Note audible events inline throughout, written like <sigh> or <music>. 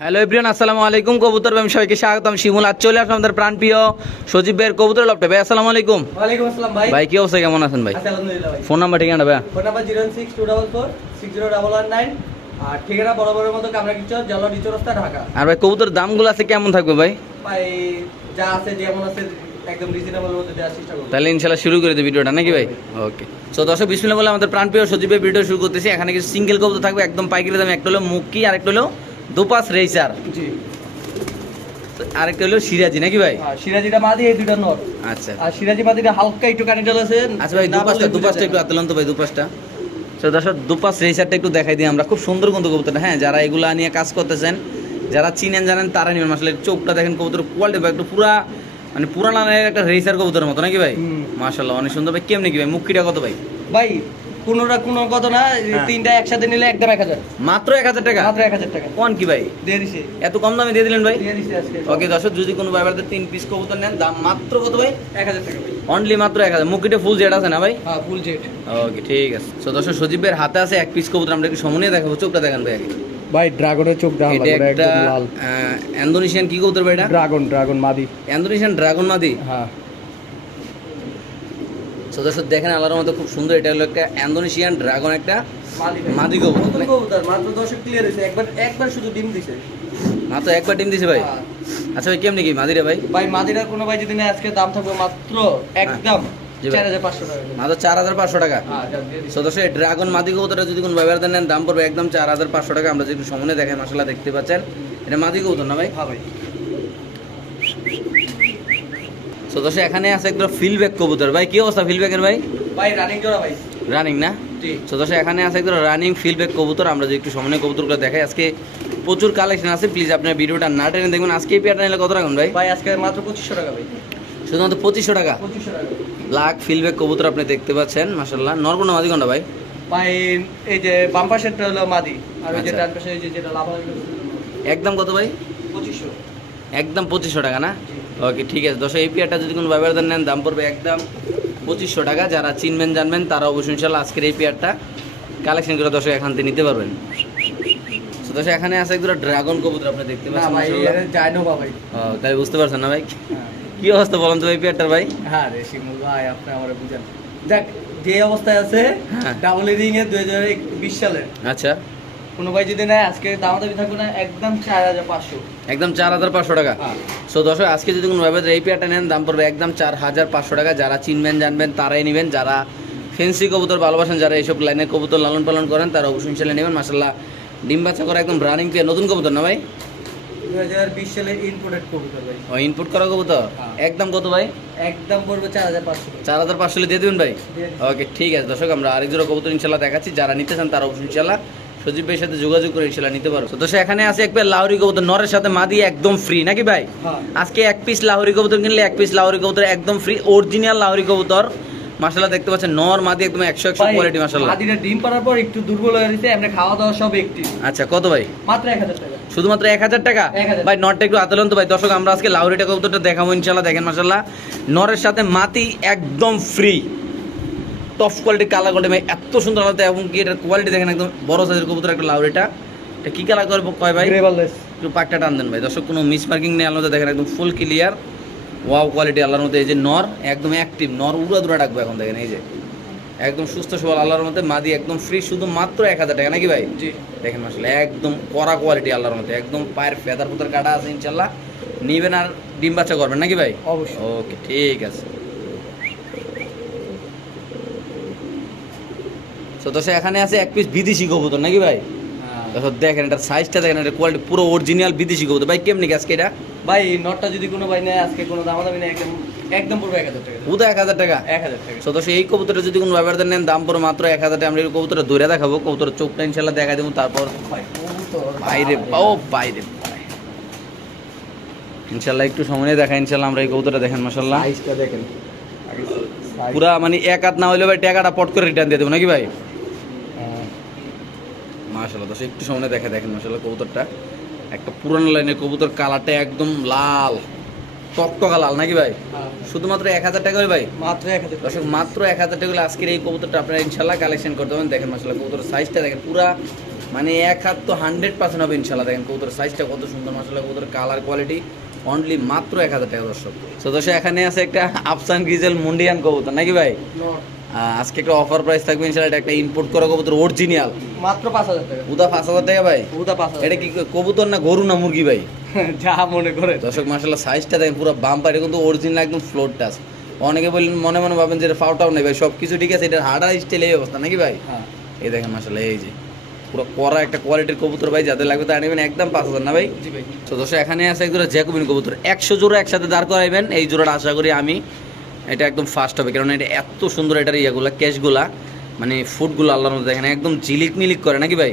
Hello everyone আসসালামু আলাইকুম। কবুতর ভাই সবাইকে স্বাগতম। শিমুল আজ চলে আসলাম আমাদের প্রাণপ্রিয় সজীব ভাইয়ের কবুতর লপটে ভাই আসসালামু আলাইকুম। ওয়ালাইকুম আসসালাম ভাই। ভাই কি অবস্থা? কেমন আছেন ভাই? আলহামদুলিল্লাহ ভাই। ফোন নাম্বার ঠিকানা ভাই? Phone number zero six two double four six zero double one nine আর ঠিকানা বরাবরের মতো কামরাগিচর জলডি চৌরাস্তা ঢাকা। আর ভাই কবুতর দামগুলো আছে কেমন থাকবে ভাই? ভাই যা আছে যেমন আছে একদম রিজনেবল মধ্যে দেওয়ার চেষ্টা করব। তাহলে ইনশাল্লাহ শুরু করে দিই ভিডিওটা নাকি ভাই? ওকে তো দর্শক বিসমিল্লাহ বলে আমাদের প্রাণপ্রিয় সজীবের ভিডিও শুরু করতেছি। এখানে কিছু সিঙ্গেল কবুতর থাকবে একদম পাইকারি দামে। একটা হলো মুক্কি আর একটা হলো দুপাস রেসার জি। আরেকটা হলো সিরাজি নাকি ভাই? আর সিরাজিটা মাদি এই দুইটা নর। আচ্ছা। আর সিরাজি মাদিটা হালকা একটু আছে। আচ্ছা ভাই দুপাশটা দুপাশটা একটু আতলান তো ভাই দুপাশটা। তো দর্শক দুপাশ রেসারটা একটু দেখাই দিই আমরা। খুব সুন্দর কিন্তু কবুতরটা হ্যাঁ যারা এগুলা নিয়ে কাজ করতেছেন যারা চিনেন জানেন তারা নেবেন। আসলে চোখটা দেখেন কবুতর কোয়ালিটি ভাই একটু পুরা মানে পুরানা একটা রেসার কবুতরের মতো নাকি ভাই। মাশাল্লাহ অনেক সুন্দর। ভাই কেমনি কি ভাই? মুক্তিটা কত ভাই? ভাই কোনোটা কোনো কত না। তিনটা একসাথে নিলে একদম এক হাজার। মাত্র এক হাজার টাকা? মাত্র এক হাজার টাকা। কোন কি ভাই? দিয়ে দিছি। এত কম দামে দিয়ে দিলেন ভাই? দিয়ে দিছি আজকে। ওকে দর্শক যদি কোনো ব্যাপারে তিন পিস কবুতর নেন দাম মাত্র কত ভাই? এক হাজার টাকা অনলি মাত্র এক হাজার। মুখিটা ফুল জেড আছে না ভাই? হ্যাঁ ফুল জেট ওকে ঠিক আছে। তো দর্শক সজীবের হাতে আছে এক পিস কবুতর। আমরা একটু সমনিয়ে দেখাবো। চোখটা দেখান ভাই ভাই ড্রাগনের চোখ এটা একটা ইন্দোনেশিয়ান কি কবুতর ভাই এটা? ড্রাগন ড্রাগন মাদি। ইন্দোনেশিয়ান ড্রাগন মাদি? হ্যাঁ। তো দর্শক দেখেন আল্লাহর মতো খুব সুন্দর এটা হলো একটা ইন্দোনেশিয়ান ড্রাগন একটা মাদি কবুতর। মাত্র দর্শক ক্লিয়ার হয়েছে। একবার একবার শুধু ডিম দিছে। মাত্র একবার টিম দিছে ভাই? হ্যাঁ। আচ্ছা ভাই কেমনি কি মাদিরে ভাই? ভাই মাদিরা কোনো ভাই যদি নেয় আজকে দাম থাকবে মাত্র একদম চার হাজার পাঁচশো টাকা। মাত্র চার হাজার পাঁচশো টাকা। হ্যাঁ ড্রাগন মাদি কবুতরটা যদি কোনো ব্যবহার নেন দাম পড়বে একদম চার হাজার পাঁচশো টাকা। আমরা যদি সমনে দেখাই মশলা দেখতে পাচ্ছেন। এটা মাদি কবুতর না ভাই? হ্যাঁ ভাই। তো এখানে আছে একদম ফিলব্যাক কবুতর। ভাই কি অবস্থা ফিলব্যাকের ভাই? ভাই রানিং জোড়া ভাই। রানিং না? তো এখানে আছে একদম রানিং ফিলব্যাক কবুতর। আমরা যদি একটু সামনে কবুতরগুলো দেখাই আজকে প্রচুর কালেকশন আছে। প্লিজ আপনার ভিডিওটা না টেনে দেখবেন আজকে পেয়ারটা নিলে কত রাখুন ভাই? ভাই আজকে মাত্র পঁচিশশো টাকা ভাই। শুধুমাত্র পঁচিশশো টাকা? ব্ল্যাক ফিলব্যাক কবুতর আপনি দেখতে পাচ্ছেন মাসাল্লাহ নরবনা মাদি কোনটা ভাই? ভাই এই যে বাম পাশেরটা হলো মাদি। আর ওই যে আচ্ছা। ডান পাশে যেটা লাভা একদম কত ভাই? পঁচিশশো। একদম পঁচিশশো টাকা না? ওকে ঠিক আছে। দশ এই পেয়ারটা যদি কোনো ব্যবহার নেন দাম পড়বে একদম পঁচিশশো টাকা। যারা চিনবেন জানবেন তারা অবশ্যই ইনশাল্লাহ আজকের এই পেয়ারটা কালেকশন করে দর্শক এখান থেকে নিতে পারবেন। দর্শক এখানে আছে একদম ড্রাগন কবুতর আপনি দেখতে পাচ্ছেন তাই বুঝতে পারছেন না ভাই? হ্যাঁ। কি অবস্থা বলেন তো ভাই পেয়ারটার ভাই? হ্যাঁ রে শিমুল ভাই আপনি আমার বুঝেন। যাক যে অবস্থায় আছে। ডাবল রিং এর দুই হাজার বিশ সালে আচ্ছা। কোনো ভাই যদি নেয় আজকে দাম দাবি থাকবে না একদম চার হাজার পাঁচশো। একদম চার হাজার পাঁচশো টাকা। হ্যাঁ। সো দর্শক আজকে যদি কোনো ব্যবহার এই পেয়ারটা নেন দাম পড়বে একদম চার হাজার পাঁচশো টাকা। যারা চিনবেন জানবেন তারাই নেবেন। যারা ফেন্সি কবুতর ভালোবাসেন যারা এইসব লাইনে কবুতর লালন পালন করেন তারা অবশ্যই চালিয়ে নেবেন। মাসাল্লাহ ডিম বাচ্চা করা একদম রানিং পেয়ার নতুন কবুতর না ভাই? ও ইনপুট করা কবুতর? হ্যাঁ। একদম কত ভাই? একদম পড়বে চার হাজার পাঁচশো চার হাজার পাঁচশো দিয়ে দেবেন ভাই? ওকে ঠিক আছে। দর্শক আমরা আরেক জোড়া কবুতর ইনশাল্লাহ দেখাচ্ছি। যারা নিতে চান তারা অবশ্যই ইনশাল্লাহ সজীব ভাইয়ের সাথে যোগাযোগ করে ইনশাল্লাহ নিতে পারো। তো দর্শক এখানে আছে এক পেয়ার লাহরি কবুতর নরের সাথে মাদি একদম ফ্রি নাকি ভাই? হ্যাঁ। আজকে এক পিস লাহোরি কবুতর কিনলে এক পিস লাহোরি কবুতর একদম ফ্রি অরিজিনাল লাহোরি কবুতর। মাসাল্লাহ দেখতে পাচ্ছেন নর মাদি একদম কোয়ালিটি মাদিটা ডিম পাড়ার পর একটু দুর্বল হয়ে গেছে এমনি খাওয়া দাওয়া সব একটি। আচ্ছা কত ভাই? মাত্র এক হাজার টাকা। শুধুমাত্র এক হাজার টাকা? ভাই নরটা একটু আতলন তো ভাই। দর্শক আমরা আজকে লাহোরিটা কবুতরটা দেখাবো ইনশাল্লাহ দেখেন মাসাল্লাহ নরের সাথে মাতি একদম free top quality colour quality ভাই এত সুন্দর আলাদা এবং কি এটার কোয়ালিটি দেখেন একদম বড় সাইজের কবুতর একটা লাহোরিটা এটা এটা কি কালার করব কয় ভাই? একটু পাকটা টান দেন ভাই। দর্শক কোনো মিস মার্কিং নেই আল্লাহ দেখেন একদম ফুল ক্লিয়ার ওয়াও কোয়ালিটি আল্লাহর মধ্যে এই যে নর একদম অ্যাক্টিভ নর উড়া দুরা ডাকবে এখন দেখেন এই যে। একদম সুস্থ সবল আল্লাহর মধ্যে মাদি একদম ফ্রি শুধু মাত্র এক হাজার টাকা নাকি ভাই? জি। দেখেন আসলে একদম কড়া কোয়ালিটি আল্লাহর মধ্যে। একদম পায়ের ফেদার ফুতার কাটা আছে ইনশাল্লাহ নিবেন আর ডিম বাচ্চা করবেন নাকি ভাই? অবশ্যই। ওকে ঠিক আছে। তো এখানে আছে এক পিস বিদেশি কবুতর নাকি ভাই? হ্যাঁ। দেখেন এটার সাইজটা দেখেন এটা কোয়ালিটি পুরো অরিজিনাল বিদেশি কবুতর। ভাই কেমনি আজকে এটা? ভাই নটটা যদি কোনো ভাই নেয় আজকে কোনো দামাদামি নেই একদম একদম পড়বে এক হাজার টাকা। উদা এক হাজার টাকা? এক হাজার টাকা। সদস্য এই কবুতরটা যদি কোনো ব্যবহার নেন দাম পড়ে মাত্র এক হাজার টাকা। আমরা এই কবুতরটা দূরে দেখাবো চোখটা ইনশাল্লাহ দেখা দেবো তারপর বাইরে। ও বাইরে। ইনশাল্লাহ একটু সময় নিয়ে দেখা ইনশাল্লাহ আমরা এই কবুতরটা দেখেন মাসাল্লাহ দেখেন। পুরা মানে এক হাত না হলে ভাই টাকাটা পট করে রিটার্ন দিয়ে দেবো নাকি ভাই। মাসাল্লাহ দশ একটু সামনে দেখে দেখেন মাসাল্লাহ কবুতরটা। একটা পুরানো লাইনের কবুতর কালারটা একদম লাল টকটকা লাল নাকি ভাই? হ্যাঁ। শুধুমাত্র এক হাজার টাকা ভাই? মাত্র এক হাজার দর্শক মাত্র এক হাজার টাকা হলে আজকের এই কবুতরটা আপনারা ইনশাল্লাহ কালেকশন করতে পারেন দেখেন মাসাল্লাহ কবুতরের সাইজটা দেখেন পুরা মানে এক হাত তো হান্ড্রেড পার্সেন্ট হবে ইনশাল্লাহ দেখেন কবুতর সাইজটা কত সুন্দর মাসাল্লাহ কবুতর কালার কোয়ালিটি অনলি মাত্র এক হাজার টাকা দর্শক। তো দর্শক এখানে আছে একটা আফসান গ্রিজেল মুন্ডিয়ান কবুতর নাকি ভাই? আজকে একটা অফার প্রাইস থাকবে ইনশাল্লাহ এটা একটা ইম্পোর্ট করা কবুতর অরিজিনাল মাত্র পাঁচ হাজার টাকা। উদা পাঁচ হাজার টাকা ভাই? উদা পাঁচ হাজার। এটা কি কবুতর না গরু না মুরগি ভাই? <laughs> যা মনে করে। দর্শক মাসাল্লাহ সাইজটা দেখেন পুরো বাম্পার কিন্তু অরিজিনাল একদম ফ্লোর টাচ অনেকে বললেন মনে মনে ভাবেন যে ফাউটাও নেই ভাই সবকিছু ঠিক আছে এটা হার্ডার স্টাইল এই অবস্থা নাকি ভাই? হ্যাঁ। এই দেখেন মাসাল্লাহ এই যে পুরো করা একটা কোয়ালিটির কবুতর ভাই যাদের লাগবে তা নেবেন একদম পাঁচ হাজার না ভাই? জি ভাই। তো দর্শক এখানে আছে এক জোড়া জ্যাকুবিন কবুতর একশো জোড়া একসাথে দাঁড় করাইবেন এই জোড়াটা আশা করি আমি এটা একদম ফার্স্ট হবে কারণ এটা এত সুন্দর এটার ইয়েগুলা ক্যাশগুলা মানে ফুডগুলো আল্লাহর মধ্যে দেখেন একদম ঝিলিক মিলিক করে নাকি ভাই?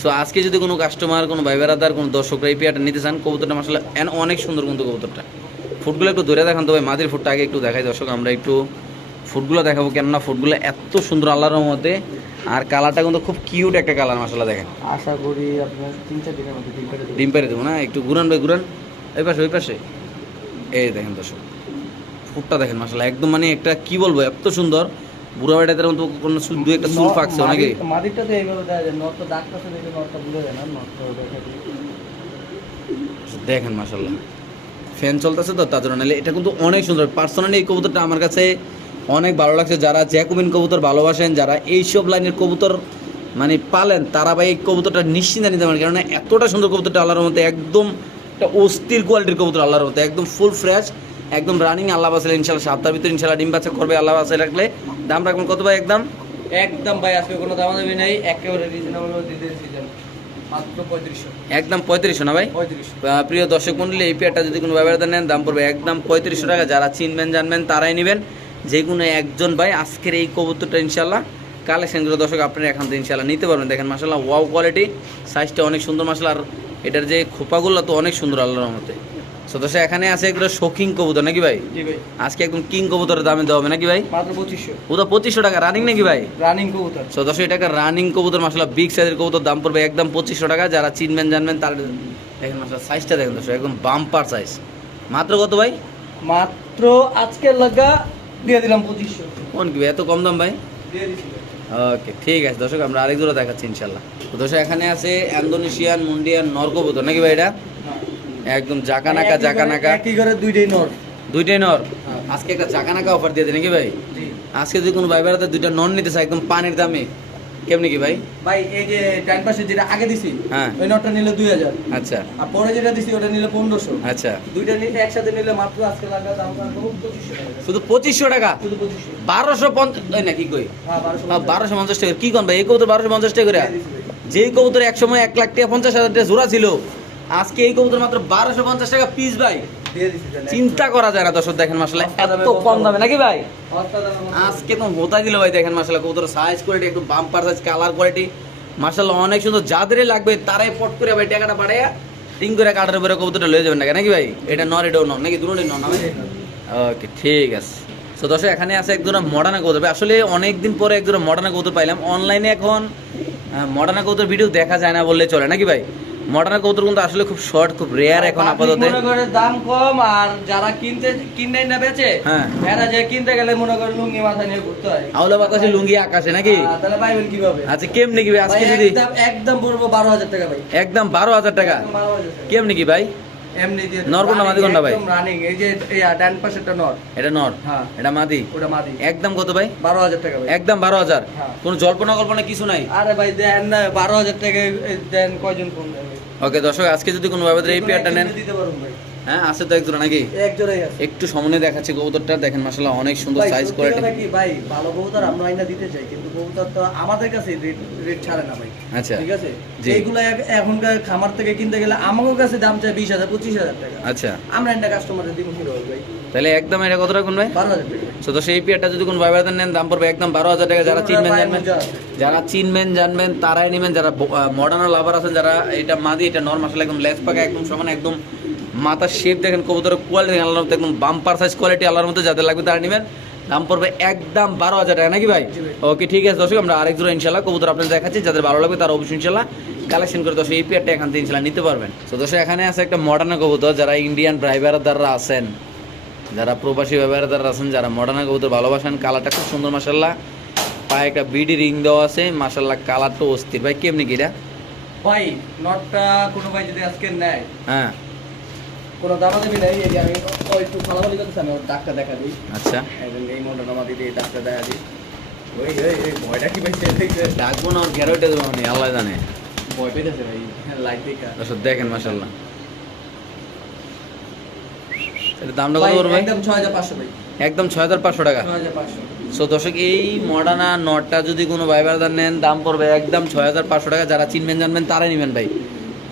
সো আজকে যদি কোনো কাস্টমার কোনো ভাই বেড়াদার কোনো দর্শকরা এই পেয়ারটা নিতে চান কবুতরটা এন অনেক সুন্দর কিন্তু কবুতরটা। ফুডগুলো একটু ধরে দেখান তো ভাই মাদির ফুডটা আগে একটু দেখাই দর্শক আমরা একটু ফুডগুলো দেখাবো কেননা ফুডগুলো এত সুন্দর আল্লাহর মধ্যে আর কালারটা কিন্তু খুব কিউট একটা কালার মাসাল্লাহ দেখেন। আশা করি আপনার তিন চার দিনের মধ্যে ডিম ডিম পেরে দেবো না? একটু ঘুরান ভাই ঘুরান। ওই পাশে ওই পাশে। এই দেখেন দর্শক। ফুটটা দেখেন মাসাল্লাহ একদম মানে একটা কি বলব এত সুন্দর। বুড়া বেটাদের মতো কোনো দু একটা চুল ফাঁকছে নাকি? মাদিরটা তো এইভাবে দেওয়া যায় নটটা দাগ কাছে দেখে নটটা ভুলে যায় না? নটটা দেখেন মাসাল্লাহ ফ্যান চলতেছে তো তার জন্য নাহলে এটা কিন্তু অনেক সুন্দর। পার্সোনালি এই কবুতরটা আমার কাছে অনেক ভালো লাগছে। যারা জ্যাকুবিন কবুতর ভালোবাসেন যারা এইসব লাইনের কবুতর মানে পালেন তারা ভাই এই কবুতরটা নিশ্চিন্তে নিতে পারেন। কেননা এতটা সুন্দর কবুতরটা আল্লাহর মধ্যে একদম একটা অস্থির কোয়ালিটির কবুতর আল্লাহর মধ্যে একদম ফুল ফ্রেশ একদম রানিং আল্লাহ বাসালে ইনশাল্লাহ সপ্তাহের ভিতরে ইনশাল্লাহ ডিম বাচ্চা করবে আল্লাহ বাসায় রাখলে। দাম রাখবেন কত ভাই একদম? একদম ভাই আজকে কোনো দামাদামি নেই একেবারে রিজনেবল দিতে একদম পঁয়ত্রিশশো না ভাই? প্রিয় দর্শক মন্ডলী এই পেয়ারটা যদি কোনো ব্যবহার নেন দাম পড়বে একদম পঁয়ত্রিশশো টাকা। যারা চিনবেন জানবেন তারাই নেবেন। যে কোনো একজন ভাই আজকের এই কবুতরটা ইনশাল্লাহ কালেকশনগুলো দর্শক আপনারা এখান থেকে ইনশাল্লাহ নিতে পারবেন। দেখেন মাসাল্লাহ ওয়াও কোয়ালিটি সাইজটা অনেক সুন্দর মাসাল আর এটার যে খোপাগুলো তো অনেক সুন্দর আল্লাহর মতে সো দর্শক এখানে আছে একটা শৌখিন কবুতর নাকি ভাই? আজকে একদম কিং কবুতরের দামে দেওয়া হবে নাকি ভাই? ওটা পঁচিশশো টাকা রানিং নাকি ভাই? রানিং কবুতর। সো দশ টাকা রানিং কবুতর মাসাল্লাহ বিগ সাইজের কবুতর দাম পড়বে একদম পঁচিশশো টাকা। যারা চিনবেন জানবেন তার দেখেন মাসাল্লাহ সাইজটা দেখেন দর্শক একদম বাম্পার সাইজ মাত্র কত ভাই? মাত্র আজকের লাগা দিয়ে দিলাম পঁচিশশো। কোন কি এত কম দাম ভাই। ওকে ঠিক আছে দর্শক আমরা আরেক জোড়া দেখাচ্ছি ইনশাল্লাহ দর্শক এখানে আছে ইন্দোনেশিয়ান মুন্ডিয়ান নর কবুতর নাকি ভাই এটা? একদম জাকানাকা জাকানাকা। কি করে দুইটাই নর। দুইটাই নর? হ্যাঁ। আজকে একটা জাকানাকা অফার দিয়ে নাকি ভাই? আজকে যদি কোনো ভাই বেড়াতে দুইটা নন নিতে চায় একদম পানির দামে। কেমনি কি ভাই? ভাই এই যে ডান পাশে যেটা আগে দিছি হ্যাঁ। ওই নটটা নিলে দুই হাজার। আচ্ছা। আর পরে যেটা দিছি ওটা নিলে পনেরোশো। আচ্ছা। দুইটা নিলে একসাথে নিলে মাত্র আজকে লাগা দাম শুধু পঁচিশশো টাকা? শুধু পঁচিশশো। বারোশো পঞ্চাশ না কি কই? হ্যাঁ বারোশো বারোশো পঞ্চাশ টাকা। কি কোন ভাই? এই কবুতর বারোশো পঞ্চাশ টাকা করে? যেই কবুতর এক সময় এক লাখ টাকা পঞ্চাশ হাজার টাকা জোড়া ছিল আজকে এই কবুতর মাত্র বারোশো পঞ্চাশ টাকা পিস ভাই। চিন্তা করা যায় না দর্শক দেখেন মাসালে এত কম দামে নাকি ভাই। আজকে তো হোতা দিল ভাই দেখেন মাসাল্লাহ কবুতর সাইজ কোয়ালিটি একটু বাম্পার সাইজ কালার কোয়ালিটি মাসাল্লাহ অনেক সুন্দর যাদেরই লাগবে তারাই পট করে ভাই টাকাটা বাড়াইয়া টিং করে কাটার উপরে কবুতরটা লয়ে যাবেন নাকি ভাই? এটা নর এটাও নর নাকি দুটোই নর না ওকে ঠিক আছে। তো দর্শক এখানে আছে এক দুটো মডার্ন কবুতর। আসলে অনেক দিন পরে এক দুটো মডার্ন কবুতর পাইলাম। অনলাইনে এখন মডার্ন কবুতর ভিডিও দেখা যায় না বললে চলে নাকি ভাই? মডার্ন কবুতর কিন্তু আসলে খুব শর্ট খুব রেয়ার এখন আপাতত। দাম কম আর যারা কিনতে কিনে না বেচে হ্যাঁ। এরা যে কিনতে গেলে মনে করে লুঙ্গি মাথা নিয়ে ঘুরতে হয়। আউলা বাতাসে লুঙ্গি আকাশে নাকি? তাহলে পাইবেন কীভাবে? আচ্ছা কেমনি কি ভাই? আজকে যদি একদম পড়ব বারো হাজার টাকা ভাই। একদম বারো হাজার টাকা। কেমনি কি ভাই? এমনি দিয়ে নর কোনটা, মাদি কোনটা ভাই? রানিং এই যে এই ডান পাশেরটা নর। এটা নর? হ্যাঁ। এটা মাদি? ওটা মাদি। একদম কত ভাই? বারো হাজার টাকা ভাই। একদম বারো হাজার। হ্যাঁ। কোনো জল্পনা কল্পনা কিছু নাই? আরে ভাই দেন না বারো হাজার টাকা দেন কয়জন ফোন? ওকে দর্শক আজকে যদি কোনো ভাবে এই পেয়ারটা নেন। দিতে পারুন ভাই। হ্যাঁ আছে তো একজন নাকি? এক জোড়াই আছে। একটু সামনে দেখাচ্ছে কবুতরটা দেখেন মাসাল্লাহ অনেক সুন্দর সাইজ কোয়ালিটি ভাই ভালো কবুতর আমরা আইনা দিতে চাই কিন্তু কবুতর তো আমাদের কাছে রেট রেট ছাড়ে না ভাই। আচ্ছা। ঠিক আছে। এইগুলো এখনকার খামার থেকে কিনতে গেলে আমার কাছে দাম চাই বিশ হাজার পঁচিশ হাজার টাকা। আচ্ছা। আমরা একটা কাস্টমারের দিব ভাই। তাহলে একদম এটা কত রাখুন ভাই? বারো হাজার তো পেয়ারটা যদি কোনো নেন দাম পড়বে একদম বারো হাজার টাকা। যারা চিনবেন জানবেন যারা চিনবেন জানবেন তারাই নেবেন। যারা মডার্ন লাভার আছেন যারা এটা মাদি এটা নর মাসাল একদম লেস পাকা একদম সমান একদম মাথার শেপ দেখেন কবুতরের কোয়ালিটি আল্লাহর মতো একদম বাম্পার সাইজ কোয়ালিটি আল্লাহর মতো যাদের লাগবে তারা নেবেন। দাম পড়বে একদম বারো হাজার টাকা নাকি ভাই? ভাই। ওকে ঠিক আছে দর্শক আমরা আরেক জোড়া ইনশাল্লাহ কবুতর আপনাদের দেখাচ্ছি। যাদের ভালো লাগবে তারা অবশ্যই ইনশাল্লাহ কালেকশন করে দর্শক এই পেয়ারটা এখান থেকে ইনশাল্লাহ নিতে পারবেন। তো দর্শক এখানে আছে একটা মডার্ন কবুতর যারা ইন্ডিয়ান ড্রাইভার দ্বারা আছেন। যারা প্রবাসী ব্যবহারের দ্বারা আছেন যারা মডার্ন কবুতর ভালোবাসেন কালারটা খুব সুন্দর মাসাল্লাহ পায়ে একটা বিডি রিং দেওয়া আছে মাসাল্লাহ কালারটা অস্থির। ভাই কেমনি কি এটা? ভাই নটটা কোনো ভাই যদি আজকে নেয় হ্যাঁ। কোনো দামা দেবি নাই এই যে আমি একটু ফালাফালি করতেছি আমি ডাক্তার দেখা দিই। আচ্ছা। এই দিদি ডাক্তার দেখা দিই। ওই ওই ওই ভয়টা কি দেখছে ডাকবো না ওর ঘেরোটে দেবো আল্লাহ জানে। ভয় ভাই লাইট দেখা। দেখেন মাসাল্লাহ দামটা কত পড়বে? একদম ছয় হাজার পাঁচশো ভাই। একদম টাকা। সো দর্শক এই মডার্না নটটা যদি কোনো ভাই বারদার নেন দাম পড়বে একদম ছয় হাজার পাঁচশো টাকা। যারা চিনবেন জানবেন তারাই নেবেন ভাই।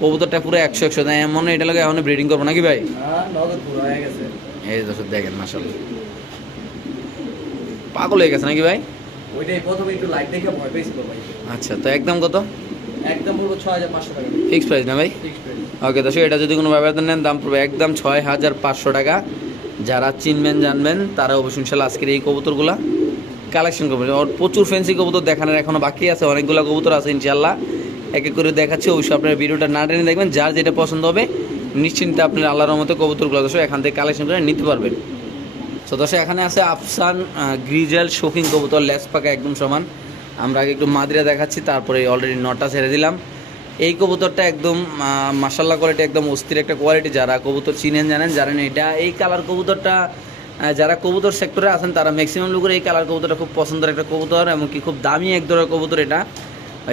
কবুতরটা পুরো একশো একশো। দেয় এমন এটা লাগে এখন ব্রিডিং করব নাকি ভাই? হ্যাঁ নগদ পুরো হয়ে গেছে। এই দর্শক দেখেন মাসাল্লাহ পাগল হয়ে গেছে নাকি ভাই? ওইটাই প্রথমে একটু লাইট দেখে ভয় পেয়েছিল ভাই। আচ্ছা তো একদম কত? একদম পুরো ছয় হাজার পাঁচশো টাকা। ফিক্স প্রাইস না ভাই? ওকে দর্শক এটা যদি কোনো ব্যবহার নেন দাম পড়বে একদম ছয় হাজার পাঁচশো টাকা। যারা চিনবেন জানবেন তারা অবশ্যই ইনশাল্লাহ আজকের এই কবুতরগুলা কালেকশন করবেন। ওর প্রচুর ফ্যান্সি কবুতর দেখানোর এখনও বাকি আছে অনেকগুলো কবুতর আছে ইনশাল্লাহ। এক এক করে দেখাচ্ছি অবশ্যই আপনার ভিডিওটা না টেনে দেখবেন যার যেটা পছন্দ হবে নিশ্চিন্তে আপনার আল্লাহর মতো কবুতরগুলো দর্শক এখান থেকে কালেকশন করে নিতে পারবেন। তো দর্শক এখানে আছে আফসান গ্রিজেল শৌখিন কবুতর লেস পাকা একদম সমান। আমরা আগে একটু মাদিরা দেখাচ্ছি তারপরে অলরেডি নটা ছেড়ে দিলাম। এই কবুতরটা একদম মাসাল্লা কোয়ালিটি একদম অস্থির একটা কোয়ালিটি যারা কবুতর চিনেন জানেন জানেন এটা। এই কালার কবুতরটা যারা কবুতর সেক্টরে আছেন তারা ম্যাক্সিমাম লোকের এই কালার কবুতরটা খুব পছন্দের একটা কবুতর এমনকি খুব দামি এক ধরনের কবুতর এটা।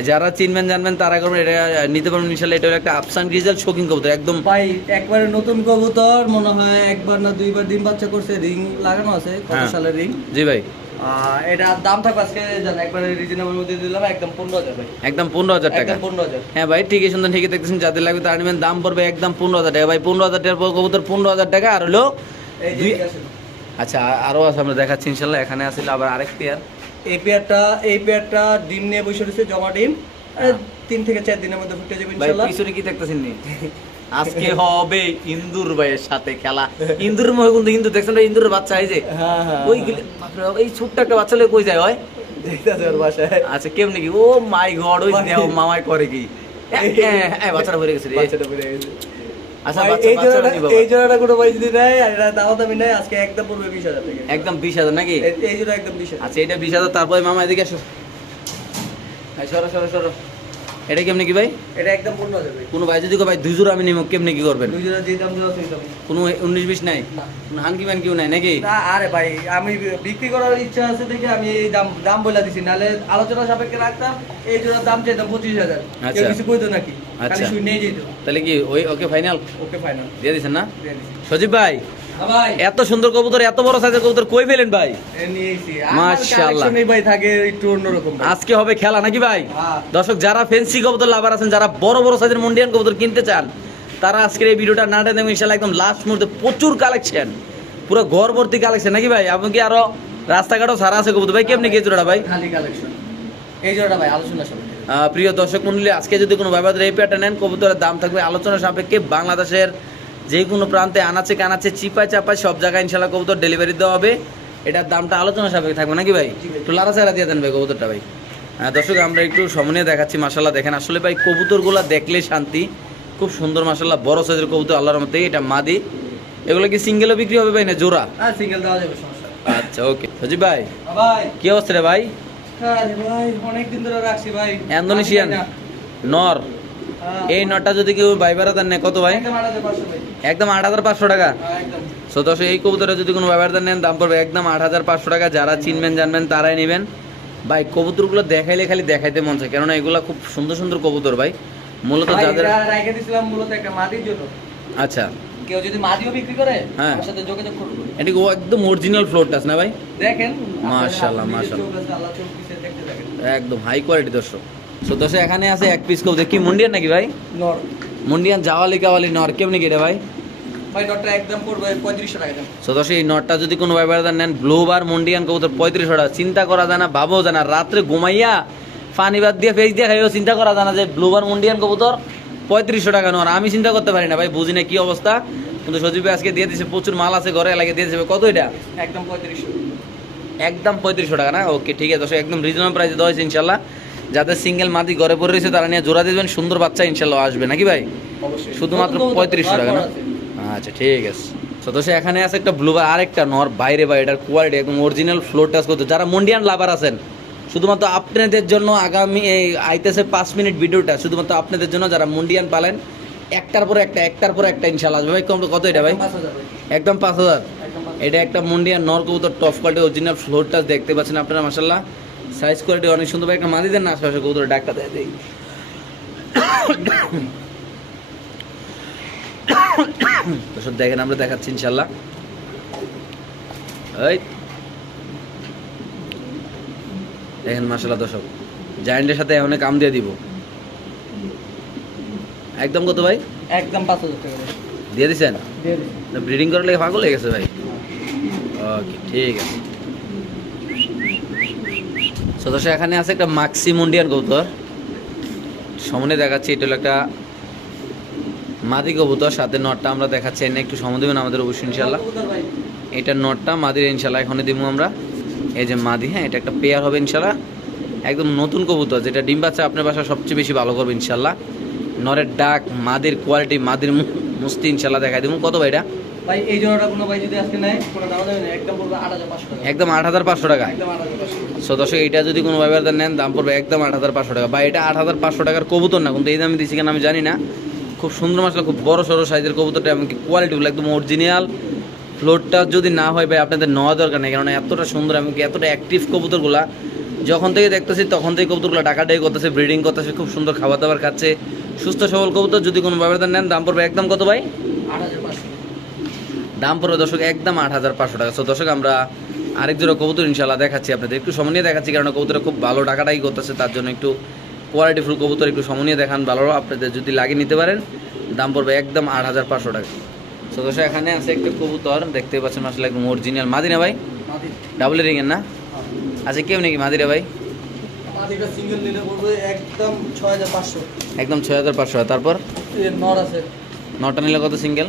যারা চিনবেন জানবেন তারা করবেন এটা নিতে পারবেন ইনশাল্লাহ এটা একটা আফসান গ্রিজেল শৌখিন কবুতর একদম। ভাই একবারে নতুন কবুতর মনে হয় একবার না দুইবার ডিম বাচ্চা করছে রিং লাগানো আছে কত হ্যাঁ। সালের রিং? জি ভাই। এটা দাম থাকবে আজকে জান একবারে রিজনেবল মধ্যে দিলাম একদম পনেরো হাজার ভাই। একদম পনেরো হাজার টাকা। একদম পনেরো হাজার। হ্যাঁ ভাই ঠিকই সুন্দর ঠিকই দেখতেছেন যাদের লাগবে তার নেবেন দাম পড়বে একদম পনেরো হাজার টাকা। ভাই পনেরো হাজার টাকার পর কবুতর পনেরো হাজার টাকা আর হলো। আচ্ছা আরও আছে আমরা দেখাচ্ছি ইনশাল্লাহ এখানে আসলে আবার আরেক পেয়ার এই পেয়ারটা এই পেয়ারটা ডিম নিয়ে বসে রয়েছে জমা ডিম। তিন থেকে চার দিনের মধ্যে ফুটে যাবে ভাই ইনশাল্লাহ। পিছনে কি দেখতেছেন নি? আজকে হবে ইন্দুর ভাইয়ের সাথে খেলা। ইন্দুরের মধ্যে কিন্তু ইন্দুর দেখছেন না ইন্দুরের বাচ্চা এই যে। হ্যাঁ হ্যাঁ ওই গিলে- এই ছোট্ট একটা বাচ্চা লয়ে কই যায় হয় আচ্ছা কেমনি কি? ও মাই গড ওই। দেহ মামাই করে কি? এ, বাচ্চাটা ভরে গেছে রে। বাচ্চাটা বেড়ে গেছে। আচ্ছা এই জোড়াটা এই জোড়াটা কোনো ভাই যদি নেয় আর দাও দামি নেয় আজকে একদম পড়বে বিশ হাজার টাকা। একদম বিশ হাজার নাকি? এই- এই জোড়া একদম বিশ হাজার। আচ্ছা এটা তারপরে মামা এদিকে আসো। সরো সরো সরো। এটা কেমনি কি ভাই? এটা একদম হাজার ভাই কোনো ভাই যদি ভাই দুই জোড়া আমি নিব কেমনি কি করবেন? দুই জোড়া যে দাম দেওয়া সেই দাম। কোনো উনিশ বিশ নাই? না। কোনো হানকি ম্যান কেউ নাই নাকি? না আরে ভাই আমি বিক্রি করার ইচ্ছা আছে দেখে আমি এই দাম দাম বলে দিছি। নাহলে আলোচনা সাপেক্ষে রাখতাম এই জোড়ার দাম চাইতাম পঁচিশ হাজার। আচ্ছা। কিছু কইতো নাকি? খালি আচ্ছা। শুনেই যেত তাহলে কি ওই ওকে ফাইনাল ওকে ফাইনাল দিয়ে দিছেন না? সজীব ভাই এত সুন্দর কবুতর এত বড় সাইজের কবুতর কই পেলেন ভাই? মাশাআল্লাহ। ভাই থাকে একটু অন্যরকম আজকে হবে খেলা নাকি ভাই? হ্যাঁ। দর্শক যারা ফেন্সি কবুতর লাভার আছেন যারা বড় বড় সাইজের মুন্ডিয়ান কবুতর কিনতে চান তারা আজকের এই ভিডিওটা না দেবেন ইনশাল্লাহ একদম লাস্ট মুহূর্তে প্রচুর কালেকশন পুরো ঘর ভর্তি কালেকশন নাকি ভাই? আপনি কি আরও রাস্তাঘাটও সারা আছে কবুতর। ভাই কেমনি গিয়ে জোড়া ভাই? খালি কালেকশন এই জোড়াটা ভাই আলোচনা সাপেক্ষে। প্রিয় দর্শক মন্ডলী আজকে যদি কোনো ব্যবহার এই পেয়ারটা নেন কবুতরের দাম থাকবে আলোচনা সাপেক্ষে বাংলাদেশের যে কোনো প্রান্তে আনাচে কানাচে চিপায় চাপায় সব জায়গায় ইনশাল্লাহ কবুতর ডেলিভারি দেওয়া হবে। এটার দামটা আলোচনা সাপেক্ষে থাকবে নাকি ভাই? একটু লারা চারা দিয়ে দেন ভাই কবুতরটা ভাই। হ্যাঁ দর্শক আমরা একটু সমনে দেখাচ্ছি মাসাল্লাহ দেখেন। আসলে ভাই কবুতরগুলা দেখলে শান্তি। খুব সুন্দর মাসাল্লাহ বড় সাইজের কবুতর আল্লাহর মতে এটা মাদি। এগুলো কি সিঙ্গেলও বিক্রি হবে ভাই না জোড়া? হ্যাঁ সিঙ্গেল দেওয়া যাবে সমস্যা আচ্ছা ওকে সজিব ভাই হ্যাঁ ভাই। কি অবস্থা রে ভাই? আরে ভাই অনেকদিন ধরে রাখছি ভাই। ইন্দোনেশিয়ান। নর। হ্যাঁ। এই নটটা যদি কেউ ভাই বেড়াতেন নেয় কত ভাই। একদম আট হাজার পাঁচশো টাকা। সো দর্শক এই কবুতরে যদি কোনো ব্যবহার নেন দাম পড়বে একদম আট হাজার পাঁচশো টাকা। যারা চিনবেন জানবেন তারাই নেবেন। ভাই কবুতরগুলো দেখাইলে খালি দেখাইতে মন চায়। কেননা এগুলো খুব সুন্দর সুন্দর কবুতর ভাই। মূলত যাদের রাইখে দিছিলাম মূলত একটা মাদির জন্য। আচ্ছা। কেউ যদি মাদিও বিক্রি করে হ্যাঁ। আমার সাথে যোগাযোগ করুন। এটি ও একদম অরিজিনাল ফ্লোরটাস না ভাই? দেখেন মাশাআল্লাহ, মাশাআল্লাহ। একদম হাই কোয়ালিটি দর্শক। সো দর্শক এখানে আছে এক পিস কবুতর। কি মুন্ডিয়ান নাকি ভাই? নর। মুন্ডিয়ান জাওয়ালি কাওয়ালি নর কেমনি কি রে ভাই? ভাই নটটা একদম পড়বে পঁয়ত্রিশশো টাকা সো দর্শক এই নটটা যদি কোনো ব্যবহার নেন ব্লোবার মুন্ডিয়ান কবুতর পঁয়ত্রিশশো টাকা। চিন্তা করা যায় না ভাবও যায় না। রাত্রে ঘুমাইয়া পানি বাদ দিয়ে ফেস দিয়ে খাইও চিন্তা করা যায় না যে ব্লোবার মুন্ডিয়ান কবুতর পঁয়ত্রিশশো টাকা নর। আমি চিন্তা করতে পারি না ভাই বুঝি না কি অবস্থা। কিন্তু সজীব ভাই আজকে দিয়ে দিছে প্রচুর মাল আছে ঘরে লাগে দিয়ে দিছে কত এটা? একদম পঁয়ত্রিশশো। একদম পঁয়ত্রিশশো টাকা না? ওকে ঠিক আছে। দর্শক একদম রিজনেবল প্রাইসে দেওয়া হয়েছে ইনশাল্লাহ। যাদের সিঙ্গেল মাদি ঘরে পড়ে রয়েছে তারা নিয়ে জোড়া দিবেন সুন্দর বাচ্চা ইনশাল্লাহ আসবে নাকি ভাই? শুধুমাত্র পঁয়ত্রিশশো টাকা না? আচ্ছা ঠিক আছে। তো দোষে এখানে আছে একটা ব্লুবার আরেকটা নর বাইরে ভাই এটার কোয়ালিটি একদম অরিজিনাল ফ্লোর টাচ করতে। যারা মন্ডিয়ান লাভার আছেন শুধুমাত্র আপনাদের জন্য আগামী এই আইতেছে পাঁচ মিনিট ভিডিওটা শুধুমাত্র আপনাদের জন্য যারা মুন্ডিয়ান পালেন একটার পর একটা একটার পর একটা ইনশাল্লাহ আসবে। ভাই কম কত এটা ভাই? একদম পাঁচ হাজার এটা একটা মুন্ডিয়ান নর কবুতর top quality original floor touch দেখতে পাচ্ছেন আপনারা মাসাল্লাহ সাইজ কোয়ালিটি অনেক সুন্দর। ভাই একটা মাদি দেন না আশেপাশে কবুতর ডাকটা দেয় দেই। দর্শক দেখেন আমরা দেখাচ্ছি ইনশাল্লাহ। এই। দেখেন মাসাল্লাহ দর্শক জায়েন্টের সাথে অনেক কাম দিয়ে দিব। একদম কত ভাই? একদম পাঁচ হাজার টাকা দিয়ে দিছেন? দিয়ে দিচ্ছি ব্রিডিং করার লেগে পাগল হয়ে গেছে ভাই। ওকে ঠিক আছে। সদস্য এখানে আছে একটা মাক্সি মুন্ডিয়ান কবুতর। সামনে দেখাচ্ছি এটা হলো একটা মাদি কবুতর। সাথে নটটা আমরা দেখাচ্ছি এনে একটু সময় দেবেন আমাদের অবশ্যই ইনশাল্লাহ এটা নটটা মাদির ইনশাল্লাহ এখানে দিব আমরা। এই যে মাদি হ্যাঁ এটা একটা পেয়ার হবে ইনশাল্লাহ একদম নতুন কবুতর যেটা ডিম বাচ্চা আপনার বাসা সবচেয়ে বেশি ভালো করবে ইনশাল্লাহ নরের ডাক মাদির কোয়ালিটি মাদির মুস্তি ইনশাল্লাহ দেখাই দিব কত ভাই এটা? ভাই এই জোড়াটা কোনো ভাই যদি আজকে নেয় কোনো দাম একদম আট হাজার পাঁচশো টাকা। একদম আট হাজার পাঁচশো টাকা। একদম আট হাজার পাঁচশো সো দর্শক এটা যদি কোনো ব্যবহার নেন দাম পড়বে একদম আট হাজার পাঁচশো টাকা। বা এটা আট হাজার পাঁচশো টাকার কবুতর না কিন্তু এই দামে দিচ্ছি কেন আমি জানি না। খুব সুন্দর মাসলা খুব বড় সড়ো সাইজের কবুতরটা এমনকি কোয়ালিটিগুলো একদম অরিজিনাল ফ্লোরটা যদি না হয় ভাই আপনাদের নেওয়া দরকার নেই কারণ এতটা সুন্দর এমনকি এতটা অ্যাক্টিভ কবুতরগুলা। যখন থেকে দেখতেছি তখন থেকে কবুতরগুলো ডাকাডাকি করতেছে ব্রিডিং করতেছে খুব সুন্দর খাবার দাবার খাচ্ছে। সুস্থ সবল কবুতর যদি কোনো ব্যবহার নেন দাম পড়বে একদম কত ভাই? আট হাজার পাঁচশো। দাম পড়বে দর্শক একদম আট হাজার পাঁচশো টাকা। সো দর্শক আমরা আরেক জোড়া কবুতর ইনশাল্লাহ দেখাচ্ছি আপনাদের। একটু সময় নিয়ে দেখাচ্ছি কারণ কবুতরটা খুব ভালো টাকাটাই করতেছে তার জন্য একটু কোয়ালিটি ফুল কবুতর একটু সময় নিয়ে দেখান ভালো আপনাদের যদি লাগিয়ে নিতে পারেন দাম পড়বে একদম আট হাজার পাঁচশো টাকা। দর্শক এখানে আছে একটা কবুতর দেখতে পাচ্ছেন আসলে একদম অরিজিনাল মাদিনা ভাই? ডাবল রিংয়ের না? আচ্ছা কেউ নাকি মাদিরা ভাই? একদম ছয় হাজার পাঁচশো। তারপর? নটা নিলে কত সিঙ্গেল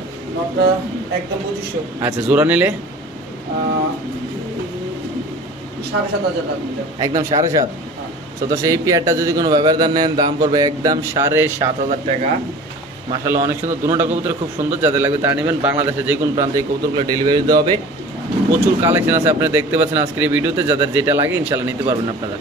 একদম আচ্ছা জোড়া নিলে আহ, সাড়ে সাত হাজার টাকা মিটার। একদম সাড়ে সাত। হ্যাঁ। তো তো সেই পেয়ারটা যদি কোনো ব্যবহার নেন দাম করবে একদম সাড়ে সাত হাজার টাকা। মাসাল্লাহ অনেক সুন্দর। দুটা কবুতর খুব সুন্দর। যাদের লাগবে তা নেবেন। বাংলাদেশে যে কোনো প্রান্তে এই কবুতরগুলো ডেলিভারি দেওয়া হবে। প্রচুর কালেকশন আছে আপনারা দেখতে পাচ্ছেন আজকের এই ভিডিওতে। যাদের যেটা লাগে ইনশাল্লাহ নিতে পারবেন আপনারা।